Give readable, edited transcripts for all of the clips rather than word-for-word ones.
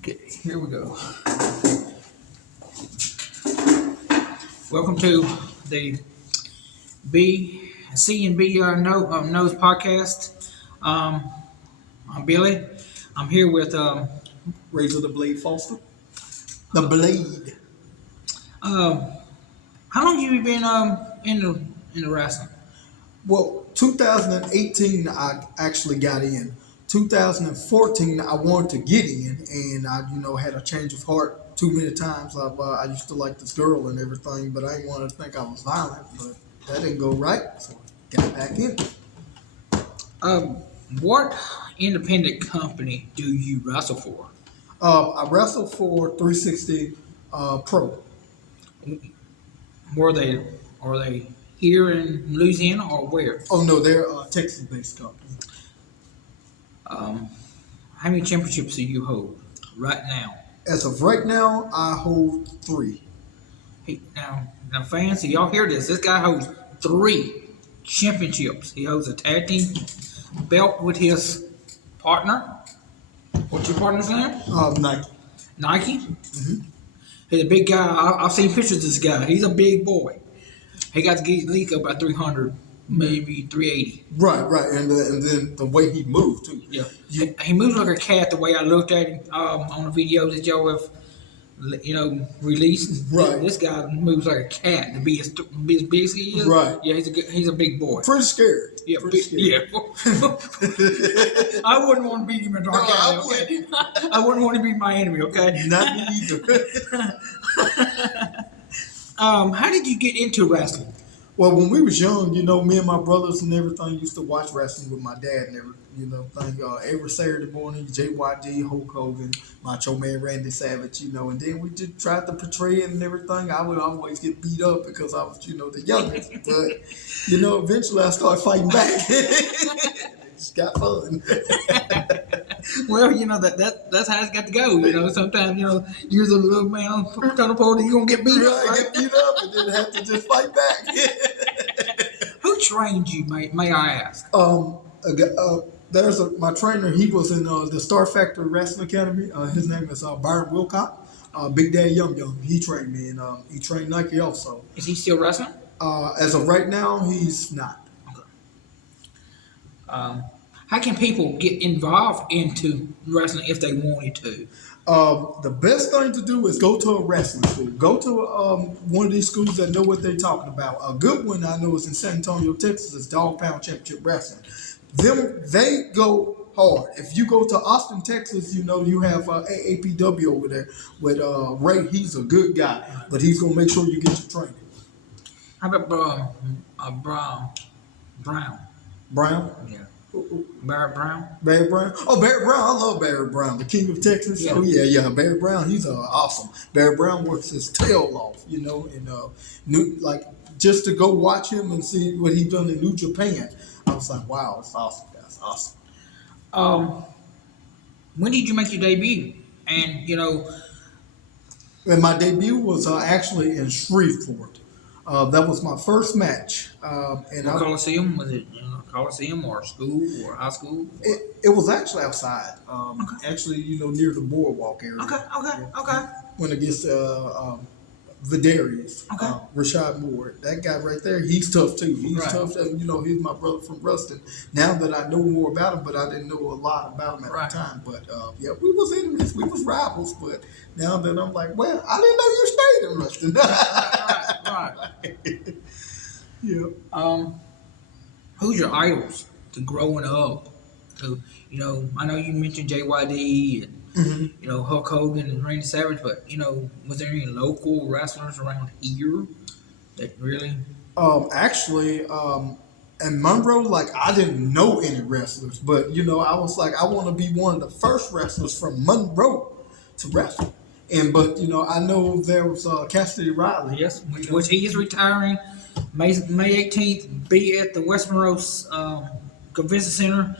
Okay, here we go. Welcome to the B C and B Nose podcast. Um, I'm Billy. I'm here with Razor the Blade Foster. The Blade. um. How long you been in the wrestling? Well, 2018 I actually got in. 2014 I wanted to get in, and I had a change of heart too many times. I used to like this girl and everything, but I didn't want to think I was violent. But that didn't go right, so I got back in. Um, what independent company do you wrestle for? I wrestled for 360 Pro. Were they are they here in Louisiana or where? Oh no, they're a Texas-based company. Um, how many championships do you hold right now? As of right now, I hold 3. Now, fans, so y'all hear this? This guy holds 3 championships. He holds a tag team belt with his partner. What's your partner's name? Nike. Nike. Mm-hmm. He's a big guy. I've seen pictures of this guy. He's a big boy. He got to get at least about 300, maybe 380. Right, and then the way he moved too. Yeah, he moves like a cat. The way I looked at him on the videos that y'all have, released. Right. This guy moves like a cat. To be as big as he is. Right. Yeah, he's a big boy. Pretty scary. Yeah, Pretty scary. yeah. I wouldn't want to be him in Dark Alley. Okay? I wouldn't want to be my enemy. Okay. Not me either. How did you get into wrestling? Well, when we was young, me and my brothers and everything used to watch wrestling with my dad and everything. Every Saturday morning, JYD, Hulk Hogan, Macho Man Randy Savage, and then we just tried to portray it and everything. I would always get beat up because I was, the youngest. But, eventually I started fighting back. It just got fun. Well, that's how it's got to go. Sometimes, you're the little man on the pole, you're going to get beat up. Right? Get beat up and then have to just fight back. Who trained you, may I ask? There's my trainer. He was in the Star Factory Wrestling Academy. His name is Byron Wilcott. Big Dad Yum Yum. He trained me, and he trained Nike also. Is he still wrestling? As of right now, he's not. Okay. How can people get involved into wrestling if they wanted to? The best thing to do is go to a wrestling school. Go to one of these schools that know what they're talking about. A good one I know is in San Antonio, Texas. Is Dog Pound Championship Wrestling. They go hard. If you go to Austin, Texas, you have AAPW over there with Ray. He's a good guy, but he's gonna make sure you get your training. How about Brown? Brown? Yeah. Barrett Brown? Barry Brown? Oh, Barry Brown. I love Barry Brown, the king of Texas. Yeah. Oh, yeah. Barry Brown, he's awesome. Barry Brown works his tail off, and just to go watch him and see what he done in New Japan. I was like, wow, it's awesome. That's awesome. When did you make your debut? And, And my debut was actually in Shreveport. That was my first match. Coliseum? Was it Coliseum or school or high school? It was actually outside. Okay. Actually, near the boardwalk area. Okay. Went against Vidarius, Okay. Rashad Moore. That guy right there, he's tough too. He's Right. tough. He's my brother from Ruston. Now that I know more about him, but I didn't know a lot about him at Right. the time. But we was enemies. We was rivals. But now that I'm like, well, I didn't know you stayed in Ruston. Right. Yeah. Who's your idols to growing up? To I know you mentioned JYD and Hulk Hogan and Randy Savage, but was there any local wrestlers around here that really? Actually, in Monroe, I didn't know any wrestlers, but I was like, I want to be one of the first wrestlers from Monroe to wrestle. But I know there was Cassidy Riley. Yes, which he is retiring May 18th. Be at the West Monroe Convention Center.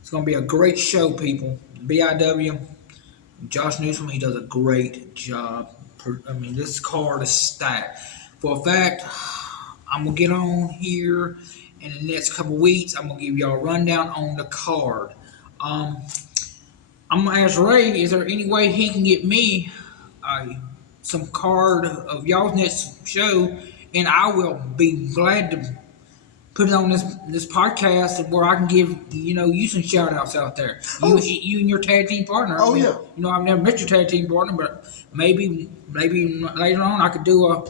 It's going to be a great show, people. BIW. Josh Newsom, he does a great job. This card is stacked. For a fact, I'm going to get on here in the next couple weeks. I'm going to give y'all a rundown on the card. I'm gonna ask Ray, is there any way he can get me some card of y'all's next show, and I will be glad to put it on this podcast where I can give you some shout outs out there. You and your tag team partner. Oh, yeah. I've never met your tag team partner, but maybe later on I could do a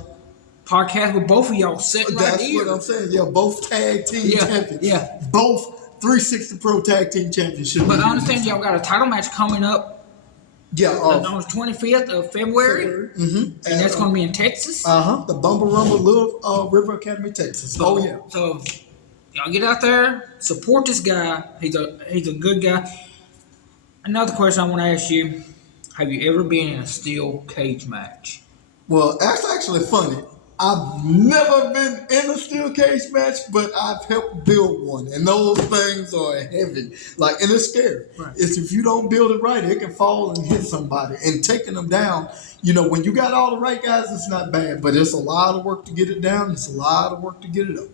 podcast with both of y'all sitting right That's here. what I'm saying. Yeah, both tag team champions. Yeah. Both 360 Pro Tag Team Championship. But I understand y'all got a title match coming up. Yeah, On the 25th of February. Mm-hmm. And that's going to be in Texas. The Bumble Rumble Little River Academy, Texas. So, So y'all get out there, support this guy. He's a good guy. Another question I want to ask you: have you ever been in a steel cage match? Well, that's actually funny. I've never been in a steel cage match, but I've helped build one, and those things are heavy. And it's scary. Right. It's if you don't build it right, it can fall and hit somebody. And taking them down, when you got all the right guys, it's not bad, but it's a lot of work to get it down. It's a lot of work to get it up.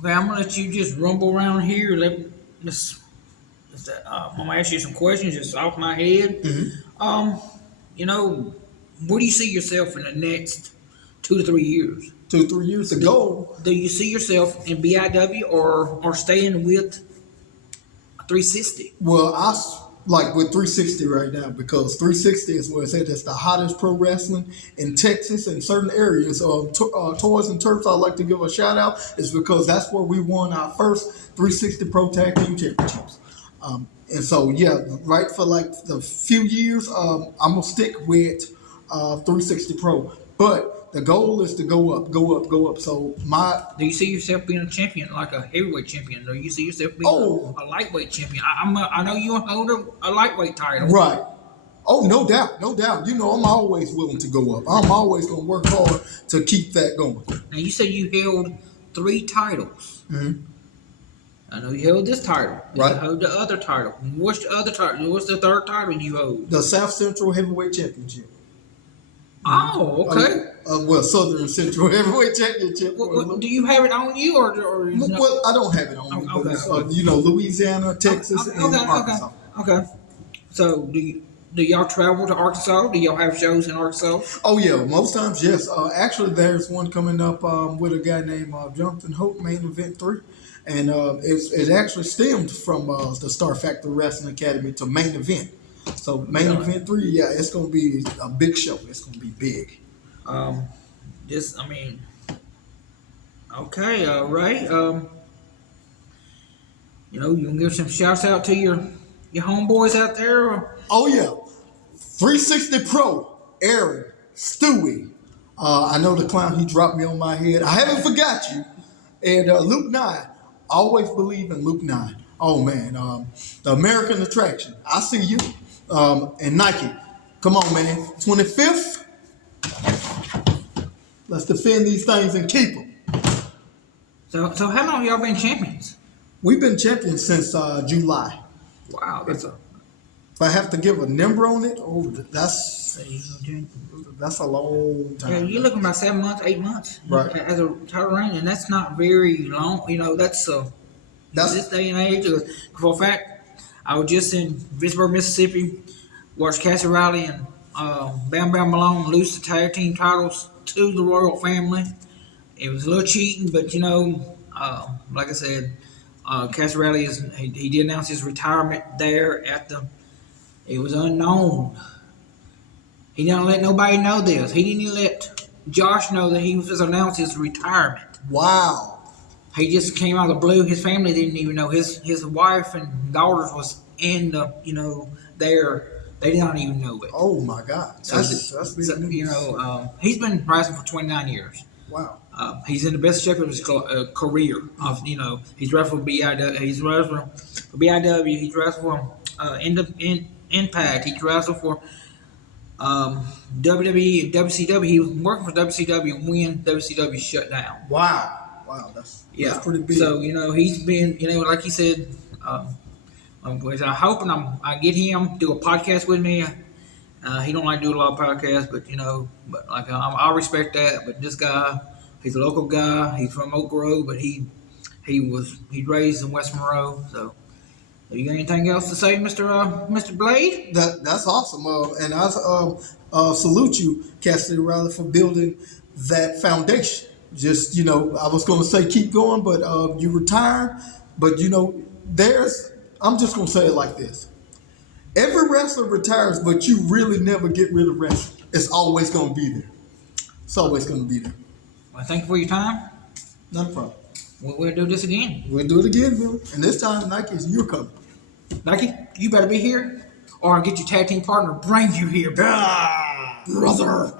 Okay, I'm gonna let you just rumble around here. I'm gonna ask you some questions just off my head. Mm-hmm. Where do you see yourself in the next 2 to 3 years? 2 3 years ago. Do you see yourself in BIW or staying with 360? Well, I like with 360 right now because 360 is where it's at. It's the hottest pro wrestling in Texas and certain areas. Toys and Turfs, I'd like to give a shout out is because that's where we won our first 360 Pro Tag Team Championships. And so, right for the few years, I'm going to stick with 360 Pro. But the goal is to go up, go up, go up. So do you see yourself being a champion, like a heavyweight champion? Do you see yourself being a lightweight champion? I know you hold a lightweight title. Right. Oh, no doubt, no doubt. I'm always willing to go up. I'm always going to work hard to keep that going. Now, you said you held 3 titles. Mm-hmm. I know you held this title. Right. You held the other title. What's the other title? What's the third title you hold? The South Central Heavyweight Championship. Oh, okay. Southern Central Heavyweight Championship. Do you have it on you, or Well, I don't have it on me, but it's, Louisiana, Texas, and Arkansas. Okay. So, do y'all travel to Arkansas? Do y'all have shows in Arkansas? Oh yeah, most times yes. Actually, there's one coming up with a guy named Jonathan Hope, Main Event 3, and it actually stemmed from the Star Factory Wrestling Academy to Main Event. So Main Event 3, it's going to be a big show. It's going to be big. Okay, Ray. You can give some shouts out to your homeboys out there. Or? Oh yeah, 360 Pro, Aaron, Stewie. I know the clown, he dropped me on my head. I haven't forgot you. And Luke 9, always believe in Luke 9. Oh man, the American Attraction. I see you. And Nike. Come on, man. 25th. Let's defend these things and keep them. So how long have y'all been champions? We've been champions since July. Wow, if I have to give a number on it, that's a long time. Yeah, you're looking about 7 months, 8 months, right? As a title reign, and that's not very long. That's this day and age. For a fact, I was just in Vicksburg, Mississippi, watched Cassie Riley and Bam Bam Malone lose the tag team titles to the Royal Family. It was a little cheating, but like I said, Cassie Riley he did announce his retirement there it was unknown. He didn't let nobody know this. He didn't even let Josh know that he was just announced his retirement. Wow. He just came out of the blue. His family didn't even know. His wife and daughters was in there. They didn't even know it. Oh my God. That's big news. He's been wrestling for 29 years. Wow. He's in the best shape of his career. He's wrestled for BIW. He's wrestled for BIW. He's wrestled for Impact. He's wrestled for WWE, WCW. He was working for WCW when WCW shut down. Wow, that's pretty big. So he's been like he said. I'm hoping I get him do a podcast with me. He don't like doing a lot of podcasts, but I respect that. But this guy, he's a local guy. He's from Oak Grove, but he raised in West Monroe. So You got anything else to say, Mr. Blade? That's awesome. And I salute you, Cassidy Riley, for building that foundation. Just I was going to say keep going, but you retired. But I'm just going to say it like this: every wrestler retires, but you really never get rid of wrestling. It's always going to be there. It's always going to be there. Well, thank you for your time. Not a problem. We'll do this again. We'll do it again, Billy. And this time, Nike, you're coming. Nike, you better be here, or I'll get your tag team partner bring you here. Brother.